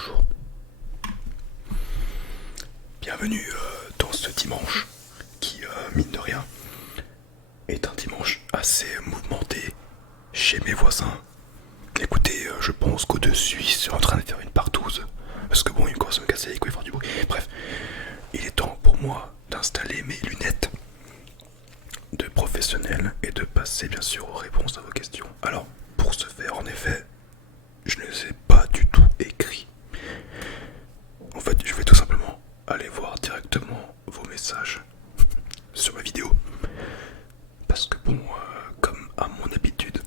bonjour. Bienvenue dans ce dimanche qui, mine de rien, est un dimanche assez mouvementé chez mes voisins. Écoutez, je pense qu'au-dessus, ils sont en train de faire une partouze. Parce que bon, ils commencent à me casser les couilles, faire du bruit. Bref, il est temps pour moi d'installer mes lunettes de professionnel et de passer bien sûr aux réponses à vos questions. Alors, pour ce faire, en effet, je ne les ai pas du tout écrits. En fait, je vais tout simplement aller voir directement vos messages sur ma vidéo. Parce que bon, comme à mon habitude,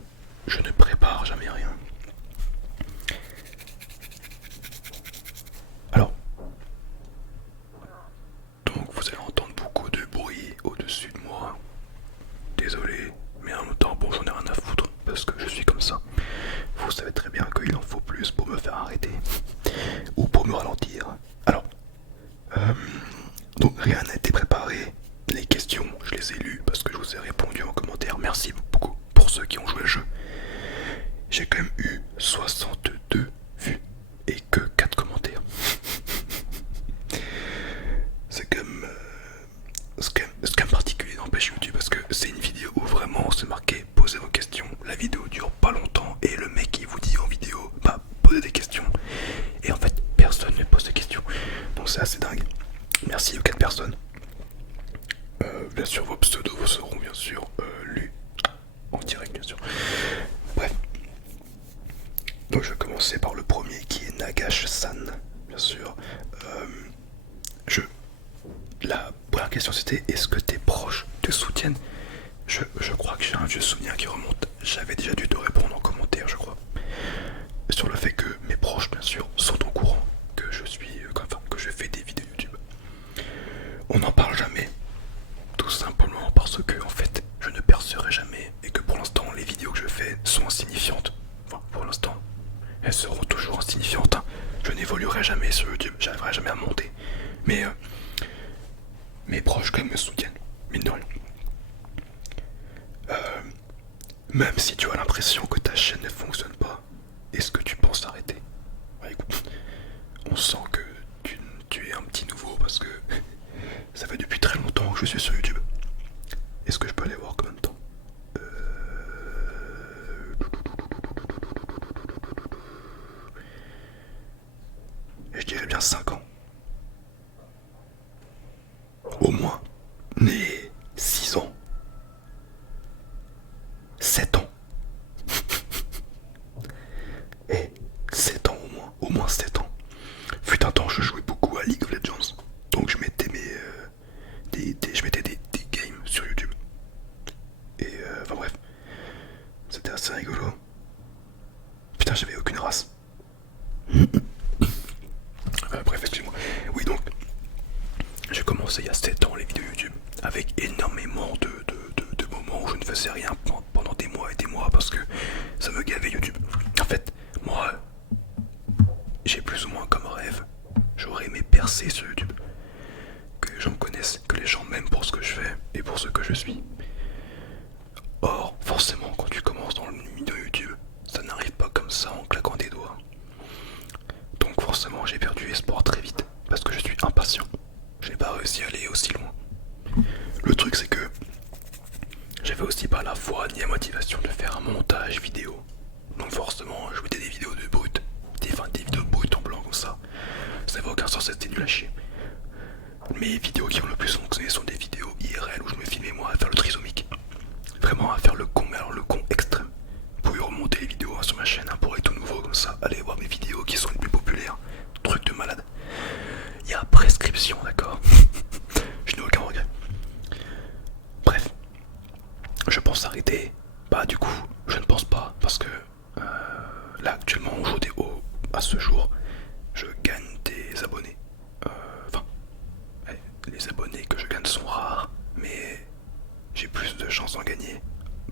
je ne prépare jamais rien. Alors, donc vous allez entendre beaucoup de bruit au-dessus de moi. Désolé, mais en même temps, bon, j'en ai rien à foutre parce que je suis comme ça. Vous savez très bien qu'il en faut plus pour me faire arrêter ou pour me ralentir. Alors, donc rien n'a été préparé. Les questions, je les ai lues parce que je vous ai répondu en commentaire. Merci beaucoup pour ceux qui ont joué le jeu. J'ai quand même eu 62 vues et que 4 commentaires. C'est quand même particulier, n'empêche YouTube, parce que c'est une vidéo où vraiment c'est marqué posez vos questions. La vidéo dure pas longtemps et le mec il vous dit en vidéo bah posez des questions. Et en fait personne ne pose des questions. Donc c'est assez dingue. Merci aux 4 personnes. Bien sûr vos pseudos seront bien sûr lus en direct bien sûr. Bref. Donc je vais commencer par le premier qui est Nagash-san, bien sûr. La première question c'était est-ce que tes proches te soutiennent? Je crois que j'ai un vieux souvenir qui remonte. J'avais déjà dû te répondre en commentaire, je crois. Sur le fait que mes proches, bien sûr, sont au courant que je suis, que je fais des vidéos YouTube. On n'en parle jamais, tout simplement parce que, en fait, je ne percerai jamais et que pour l'instant, les vidéos que je fais sont insignifiantes. Enfin, pour l'instant, elles seront toujours insignifiantes. Hein. Je n'évoluerai jamais sur YouTube, j'arriverai jamais à monter. Mais mes proches, quand même, me soutiennent, mine de rien. Même si tu as l'impression que ta chaîne ne fonctionne pas, est-ce que tu penses arrêter? Ouais, écoute, on sent que tu es un petit nouveau parce que ça fait depuis très longtemps que je suis sur YouTube. Est-ce que je peux aller voir combien de temps? Je dirais bien 5 ans. Au moins. Mais 6 ans. 7 ans. Et 7 ans au moins. Au moins 7 ans. Fut un temps, je jouais beaucoup à League of Legends. Donc je mettais des games sur YouTube. Et enfin bref. C'était assez rigolo. Putain, j'avais aucune race. Bref, excuse-moi. Oui, donc, j'ai commencé il y a 7 ans les vidéos YouTube avec énormément de moments où je ne faisais rien pendant des mois et des mois parce que ça me gavait YouTube. En fait, moi, j'ai plus ou moins comme rêve, j'aurais aimé percer sur YouTube. Que les gens me connaissent, que les gens m'aiment pour ce que je fais et pour ce que je suis. Or, forcément, quand tu commences dans le milieu YouTube, ça n'arrive pas comme ça en claquant des doigts. Donc forcément j'ai perdu espoir très vite parce que je suis impatient. J'ai pas réussi à aller aussi loin. Le truc c'est que j'avais aussi pas la foi ni la motivation de faire un montage vidéo. Donc forcément je mettais des vidéos de brut, des vidéos brutes en blanc comme ça. Ça n'avait aucun sens, c'était nul à chier. Mes vidéos qui ont le plus fonctionné sont des vidéos IRL où je me filmais moi à faire le trisomique. Vraiment à faire le con, mais alors le con extrême. Vous pouvez remonter les vidéos sur ma chaîne pour être tout nouveau comme ça. Allez voir mes vidéos qui sont les plus populaires. Truc de malade. Il y a prescription, d'accord. Je n'ai aucun regret. Bref. Je pense arrêter. Bah du coup, je ne pense pas. Parce que là actuellement à ce jour, je gagne des abonnés. Les abonnés que je gagne sont rares. Mais j'ai plus de chances d'en gagner.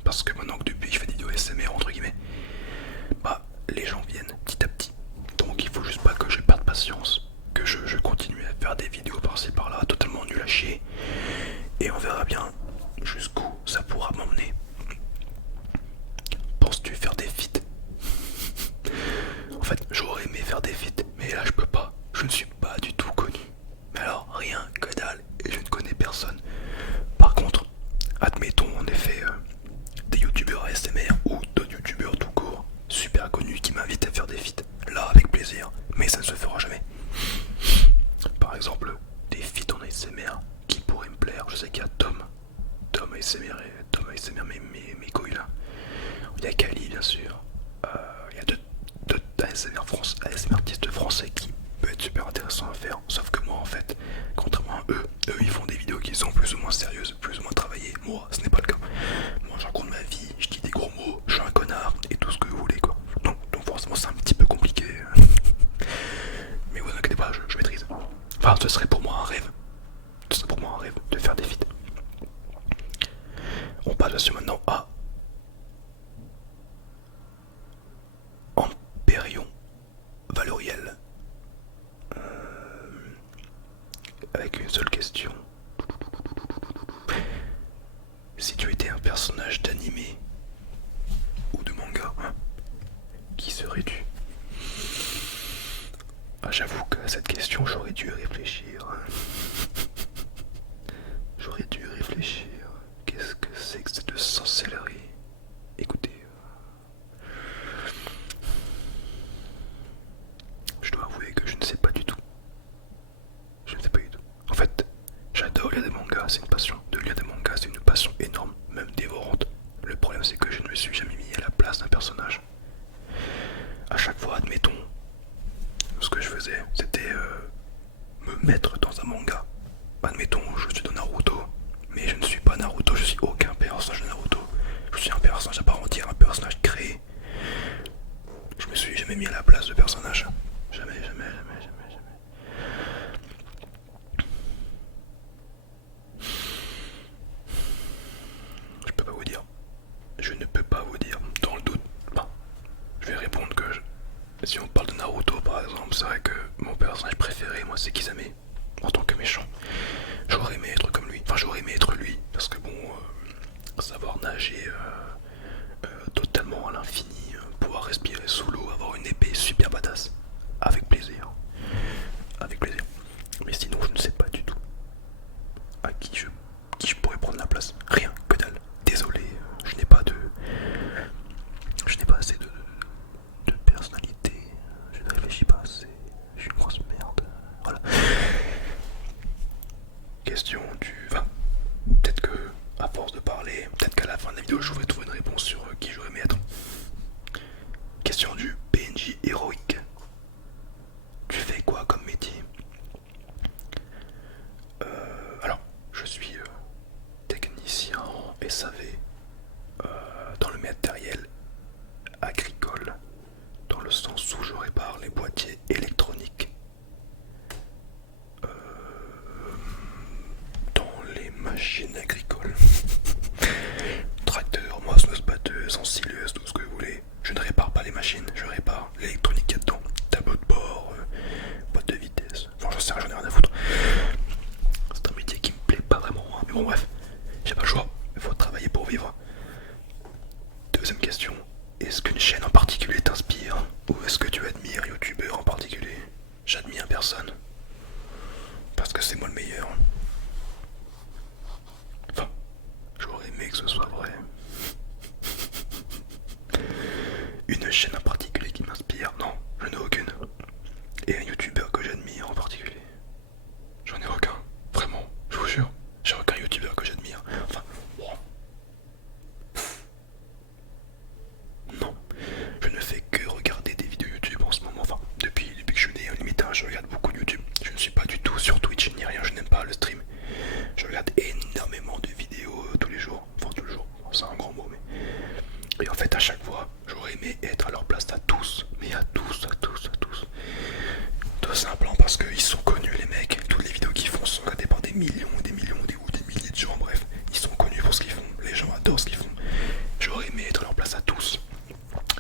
Parce que maintenant que depuis je fais des vidéos SMR entre guillemets, bah les gens viennent petit à petit. Donc il faut juste pas que je perde patience, que je continue à faire des vidéos par-ci par-là, totalement nul à chier. Et on verra bien jusqu'où ça pourra m'emmener. Penses-tu faire des feats? En fait j'aurais aimé faire des feats, mais là je peux plaisir, mais ça ne se fera jamais. Par exemple, des feats en ASMR qui pourraient me plaire. Je sais qu'il y a Tom ASMR, mes couilles là. Il y a Kali bien sûr. Il y a deux ASMR artistes français qui peuvent être super intéressants à faire. Sauf que moi en fait, contrairement à eux ils font des vidéos qui sont plus ou moins sérieuses, plus ou moins travaillées. Moi ce n'est pas le cas. Moi je raconte ma vie, je dis des gros mots, je suis un connard et tout ce que vous voulez quoi. Donc forcément c'est un petit peu compliqué. Mais vous inquiétez pas, je maîtrise. Enfin ce serait pour moi un rêve. Ce serait pour moi un rêve de faire des feats. On passe bien sûr maintenant à Ampérion Valoriel. Avec une seule question. Si tu étais un personnage d'animé ou de manga, qui serais-tu? J'avoue qu'à cette question j'aurais dû réfléchir. J'aurais dû réfléchir. Qu'est-ce que c'est que cette sorcellerie? Écoutez, je dois avouer que je ne sais pas du tout. Je ne sais pas du tout. En fait, j'adore lire des mangas, c'est une passion. De lire des mangas, c'est une passion énorme, même dévorante. Le problème, c'est que je ne me suis jamais mis à la place d'un personnage. À chaque fois, admettons, ce que je faisais, c'était me mettre dans un manga. Admettons, je suis dans Naruto, mais je ne suis pas Naruto, je suis aucun personnage de Naruto. Je suis un personnage à part entière, un personnage créé. Je me suis jamais mis à la place de personnage. Jamais. Je peux pas vous dire. Je ne peux pas vous dire. Dans le doute, je vais répondre que si on parle de Naruto par exemple, c'est vrai que mon personnage préféré, moi, c'est Kisame. En tant que méchant, j'aurais aimé être comme lui. Enfin, j'aurais aimé être lui, parce que bon, savoir nager totalement à l'infini, pouvoir respirer sous l'eau, avoir une épée super badass, avec plaisir. Avec plaisir. Mais sinon, je ne sais pas du tout à qui je pourrais prendre la place. Rien, que dalle. Désolé, je n'ai pas assez de personnalité. Je ne réfléchis pas assez. Je suis une grosse merde. Voilà. Question du... Enfin, peut-être que, à force de parler, peut-être qu'à la fin de la vidéo, je vais trouver une réponse sur qui j'aurais aimé être. Question du PNJ héroïque. Tu fais quoi comme métier? Alors, je suis technicien en SAV dans le matériel agricole, dans le sens où je répare les boîtiers électroniques dans les machines agricoles. Tracteur, moissonneuse, batteuse, ensileuse, tout ce que vous voulez. Je ne répare pas les machines, je répare l'électronique qu'il y a dedans. Tableau de bord, boîte de vitesse. Enfin, j'en sais rien, j'en ai rien à foutre. C'est un métier qui me plaît pas vraiment, hein. Mais bon, bref, j'ai pas le choix. Il faut travailler pour vivre. Deuxième question. Est-ce qu'une chaîne en particulier t'inspire? Ou est-ce que tu admires un youtubeur en particulier? J'admire personne. Parce que c'est moi le meilleur. Enfin, j'aurais aimé que ce soit vrai. Une chaîne en particulier qui m'inspire? Non, je n'ai aucune. Et un youtubeur que j'admire en particulier? J'en ai aucun. Vraiment, je vous jure. J'ai aucun youtubeur que j'admire. Enfin, bon. Non, je ne fais que regarder des vidéos YouTube en ce moment. Enfin, depuis que je suis né, limite, je regarde beaucoup de YouTube. Je ne suis pas du tout sur Twitch ni rien, je n'aime pas le stream. Je regarde énormément de vidéos tous les jours. Enfin, tous les jours, c'est un grand mot, mais... Et en fait, à chaque fois, j'aurais aimé être à leur place à tous. Mais à tous. Tout simplement parce qu'ils sont connus, les mecs. Toutes les vidéos qu'ils font sont regardées par des millions, des milliers de gens. Bref, ils sont connus pour ce qu'ils font. Les gens adorent ce qu'ils font. J'aurais aimé être à leur place à tous.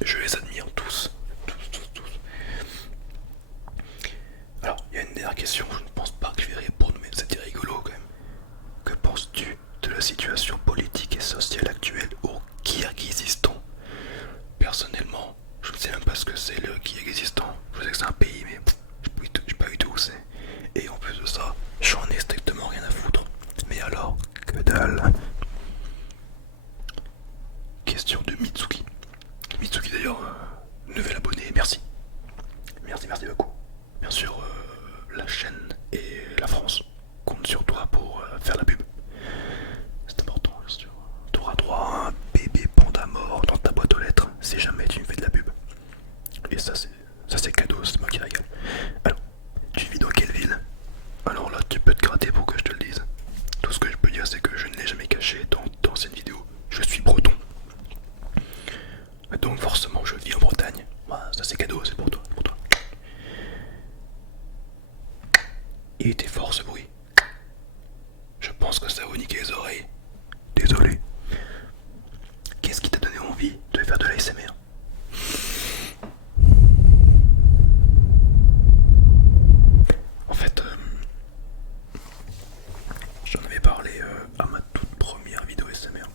Je les admire tous. Alors, il y a une dernière question. Je ne pense pas que je vais répondre, mais c'était rigolo quand même. Que penses-tu de la situation politique et sociale actuelle au Kirghizistan? Personnellement, je ne sais même pas ce que c'est le Kirghizistan. Je sais que c'est un pays, mais je ne sais pas du tout où c'est. Et en plus de ça, j'en ai strictement rien à foutre. Mais alors, que dalle. Question de Mitsuki. Mitsuki d'ailleurs, nouvel abonné, merci. Merci et ça c'est cadeau, c'est moi qui régale. Alors, tu vis dans quelle ville? Alors là, tu peux te gratter pour que je te le dise. Tout ce que je peux dire, c'est que je ne l'ai jamais caché dans cette vidéo. Je suis breton. Donc forcément, je vis en Bretagne. Voilà, ça c'est cadeau, c'est pour toi, pour toi. Il était fort ce bruit. Je pense que ça vous niquer les oreilles. Désolé. Qu'est-ce qui t'a donné envie de faire de l'ASMR? En fait, j'en avais parlé à ma toute première vidéo ASMR.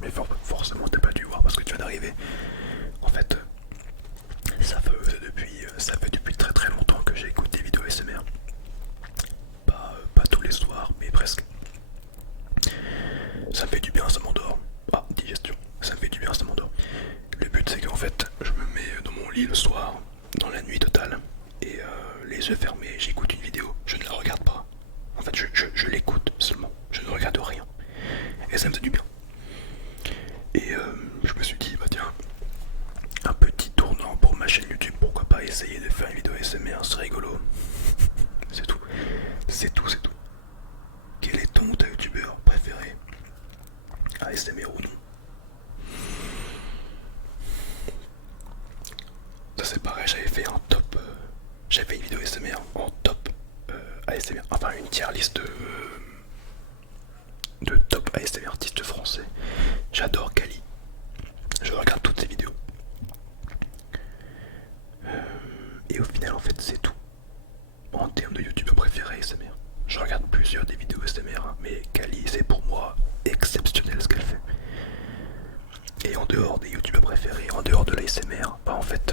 Mais forcément t'as pas dû voir parce que tu viens d'arriver. En fait, ça fait depuis très très longtemps que j'écoute des vidéos ASMR. Pas tous les soirs, mais presque. Ça me fait du bien, ça m'endort. Ah, digestion, ça me fait du bien, ça m'endort. Le but c'est qu'en fait, je me mets dans mon lit le soir, dans la nuit totale, et les yeux fermés, j'écoute une vidéo, je ne la regarde pas. En fait, je l'écoute seulement, je ne regarde rien. Et ça me fait du bien. Et je me suis dit, bah tiens, un petit tournant pour ma chaîne YouTube, pourquoi pas essayer de faire une vidéo ASMR, c'est rigolo. C'est tout, c'est tout, c'est tout. Quel est ton ta youtubeur préféré? ASMR ou non? Ça c'est pareil, j'avais fait un top, j'avais fait une vidéo ASMR en top ASMR, enfin une tier liste de top ASMR artistes français. J'adore Kali, je regarde toutes ses vidéos. Et au final en fait c'est tout. En termes de youtubeur préféré ASMR, je regarde plusieurs des vidéos ASMR, mais Kali c'est pour moi exceptionnel ce qu'elle fait. Et en dehors des youtubeurs préférés, en dehors de l'ASMR, bah en fait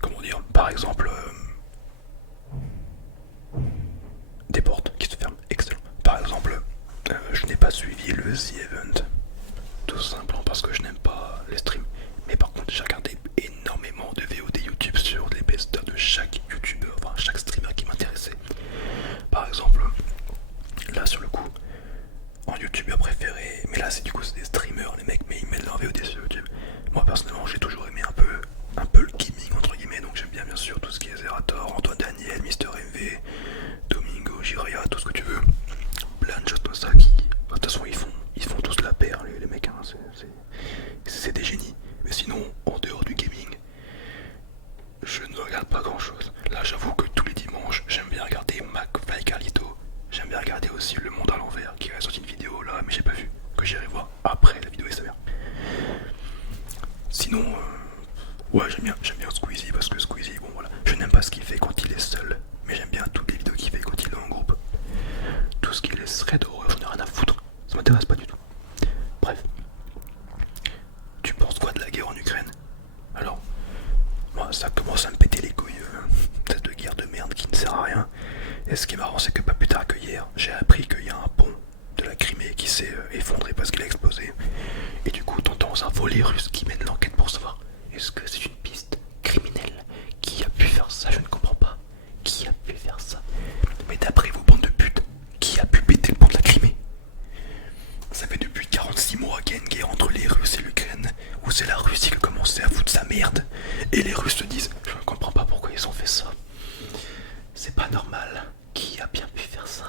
comment dire, par exemple des portes qui se ferment, excellent. Par exemple, je n'ai pas suivi le The Event, tout simplement parce que je n'aime pas les streams. Mais par contre, j'ai regardé énormément de VOD YouTube sur les best-of de chaque youtubeur, enfin chaque streamer qui m'intéressait. Par exemple, là sur le coup, en youtubeur préféré, mais là c'est du coup c'est des streamers, les mecs, mais ils mettent leur VOD sur YouTube. Moi personnellement, j'ai toujours aimé un peu le gaming entre guillemets, donc j'aime bien sûr tout ce qui est Zerator, Antoine Daniel, Mister MV, Domingo, Jiria, tout ce que tu veux. Plein de choses comme ça qui, de toute façon, ils font tous la paire, les mecs, hein, c'est des génies. Mais sinon, en dehors du gaming, je ne regarde pas grand chose. Là, j'avoue que tous les dimanches, j'aime bien regarder McFly Carlito. J'aime bien regarder aussi Le Monde à l'envers, qui a sorti une vidéo là, mais j'ai pas vu, que j'irai voir après la vidéo SMR. Sinon, ouais, j'aime bien Squeezie, parce que Squeezie, bon voilà, je n'aime pas ce qu'il fait quand il est seul, mais j'aime bien toutes les vidéos qu'il fait quand il est en groupe. Tout ce qui laisserait d'horreur, j'en ai rien à foutre, ça m'intéresse pas du tout. Bref, tu penses quoi de la guerre en Ukraine? Alors, moi ça commence à me péter les couilles, cette guerre de merde qui ne sert à rien. Et ce qui est marrant, c'est que pas plus tard que hier, j'ai appris qu'il y a un pont de la Crimée qui s'est effondré parce qu'il a explosé. Et du coup, t'entends aux infos les Russes qui mènent l'enquête pour savoir est-ce que c'est une piste criminelle? Qui a pu faire ça? Je ne comprends pas. Qui a pu faire ça? Mais d'après vos bandes de putes, qui a pu péter le pont de la Crimée? Ça fait depuis 46 mois qu'il y a une guerre entre les Russes et l'Ukraine, où c'est la Russie qui a commencé à foutre sa merde. Et les Russes se disent, je ne comprends pas pourquoi ils ont fait ça. C'est pas normal. Qui a bien pu faire ça?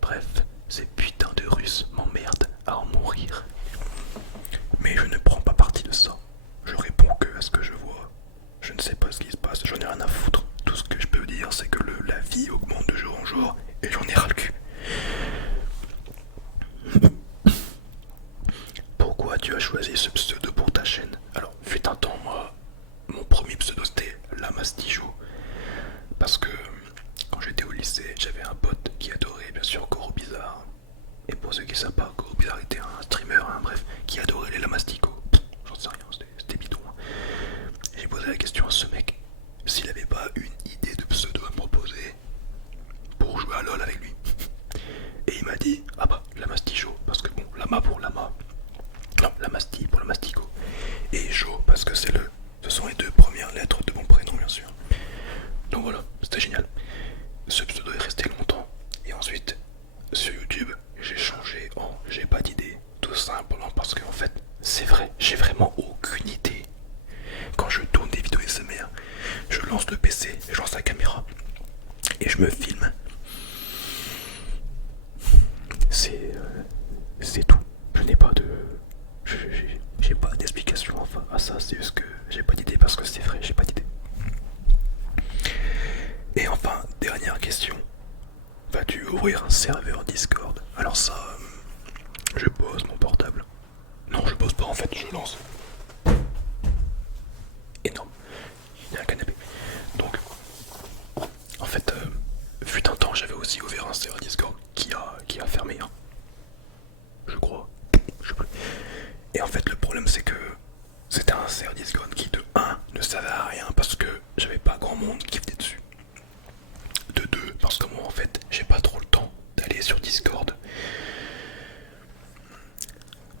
Bref, ces putains de Russes m'emmerdent à en mourir. Mais je ne prends pas parti de ça. Je réponds que à ce que je vois. Je ne sais pas ce qui se passe, j'en ai rien à foutre. Tout ce que je peux dire, c'est que la vie augmente de jour en jour et j'en ai ras le cul. Pourquoi tu as choisi ce pseudo pour ta chaîne? Alors, fut un temps, moi, mon premier pseudo c'était Lamastijo. Parce que quand j'étais au lycée, j'avais un pote qui adorait bien sûr Goro Bizarre. Et pour ceux qui ne savent pas, Goro Bizarre était un streamer, hein, bref, qui adorait les Lamastico. J'en sais rien, c'était bidon. Hein. J'ai posé la question à ce mec s'il avait pas une idée de pseudo à me proposer pour jouer à LoL avec lui. Et il m'a dit, ah bah, Lamastijo, parce que bon, Lama pour Lama. Non, Lamasti pour Lamastico. Et Jo, parce que ce sont les deux premières lettres de mon prénom, bien sûr. Donc voilà, c'était génial. Ce pseudo est resté longtemps. Et ensuite, sur YouTube, j'ai changé c'est tout. Je n'ai pas de... J'ai pas d'explication enfin, à ça, c'est juste que j'ai pas d'idée parce que c'est vrai, j'ai pas d'idée. Et enfin, dernière question. Vas-tu ouvrir un serveur Discord? Alors ça, je pose mon portable. Non, je pose pas en fait, je lance. Énorme. Il y a un canapé. Donc, en fait, fut un temps, j'avais aussi ouvert un serveur Discord qui a fermé. Hein. Je crois. Je sais plus. Et en fait, le problème, c'est que c'était un serveur Discord qui, de 1, ne servait à rien parce que j'avais pas grand monde qui venait dessus. De 2, parce que moi, en fait, j'ai pas trop le temps d'aller sur Discord.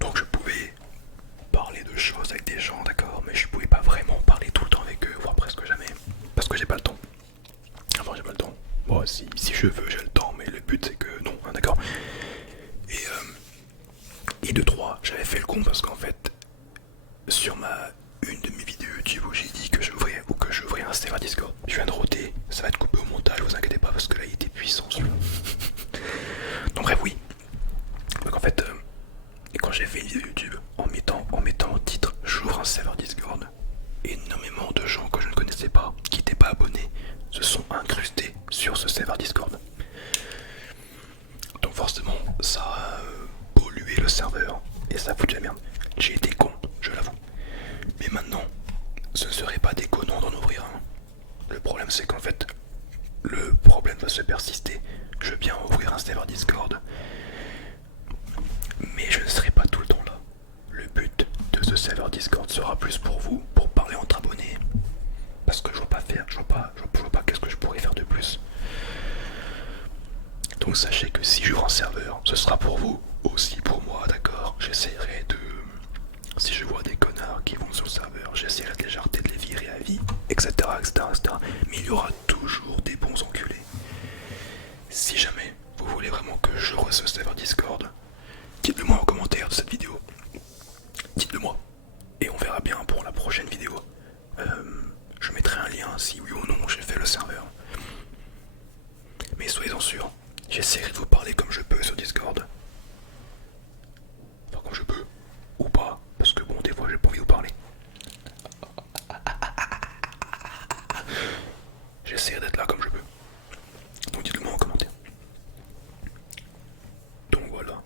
Donc, je pouvais parler de choses avec des gens, d'accord, mais je pouvais pas vraiment parler tout le temps avec eux, voire presque jamais, parce que j'ai pas le temps. Enfin, j'ai pas le temps. Bon, si je veux, j'ai le temps, mais le but c'est que non, hein, d'accord. Et de 3, j'avais fait le con parce qu'en fait, sur une de mes vidéos YouTube où j'ai dit que j'ouvrais un serveur Discord, je viens de roter, ça va être coupé au montage, vous inquiétez pas parce que là il était puissant celui-là. Donc bref, oui. Donc en fait, quand j'ai fait une vidéo YouTube en mettant en titre j'ouvre un serveur Discord, énormément de gens que je ne connaissais pas, qui n'étaient pas abonnés, se sont incrustés sur ce serveur Discord. Donc forcément, ça a pollué le serveur et ça fout de la merde. J'ai été con, je l'avoue. Mais maintenant, ce ne serait pas déconnant d'en ouvrir un. Le problème c'est qu'en fait, le problème va se persister. Je veux bien ouvrir un serveur Discord, mais je ne serai pas tout le temps là. Le but de ce serveur Discord sera plus pour vous, pour parler entre abonnés. Parce que je vois pas qu'est-ce que je pourrais faire de plus. Donc sachez que si j'ouvre un serveur, ce sera pour vous, aussi pour moi, d'accord. J'essaierai de... Si je vois des connards qui vont sur le serveur, j'essaierai de les jarter, de les virer à vie, etc., etc. Mais il y aura toujours des bons enculés. Si jamais vous voulez vraiment que je reçoive ce serveur Discord, dites-le moi en commentaire de cette vidéo. Dites-le moi. Et on verra bien pour la prochaine vidéo. Je mettrai un lien si oui ou non j'ai fait le serveur. Mais soyez-en sûrs, j'essaierai de vous parler comme je peux sur Discord. Enfin comme je peux. Ou pas. Parce que bon, des fois j'ai pas envie de vous parler. J'essaierai d'être là comme je peux. Donc dites-le moi en commentaire. Donc voilà.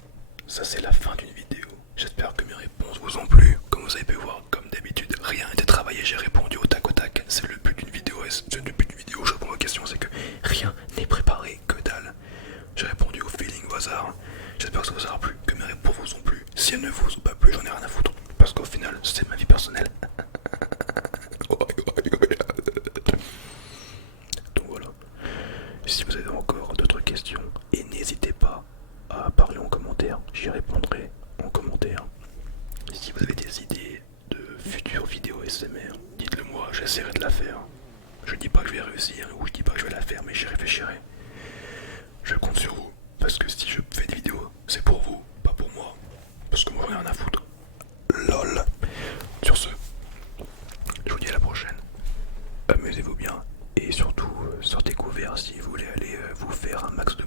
Ça c'est la fin d'une vidéo. J'espère que mes réponses vous ont plu. Comme vous avez pu voir, comme d'habitude, rien n'était travaillé, j'ai répondu au tac au tac. C'est le but d'une vidéo. C'est le but d'une vidéo, je réponds aux questions, c'est que rien n'est préparé, que dalle. J'ai répondu au feeling, au hasard. J'espère que ça vous aura plu, que mes réponses vous ont plu. Si elles ne vous ont pas plu, j'en ai rien à foutre. Parce qu'au final, c'est ma vie personnelle. Donc voilà. Si vous avez encore d'autres questions, et n'hésitez pas à parler en commentaire, j'y répondrai en commentaire. Si vous avez des idées de futures vidéos SMR, dites-le moi, j'essaierai de la faire. Je dis pas que je vais réussir, ou je dis pas que je vais la faire, mais j'y réfléchirai. Je compte sur vous, parce que si je fais des vidéos, c'est pour vous, pas pour moi. Parce que moi j'en ai rien à foutre. LOL. Sur ce, je vous dis à la prochaine. Amusez-vous bien, et surtout, sortez couverts si vous voulez aller vous faire un max de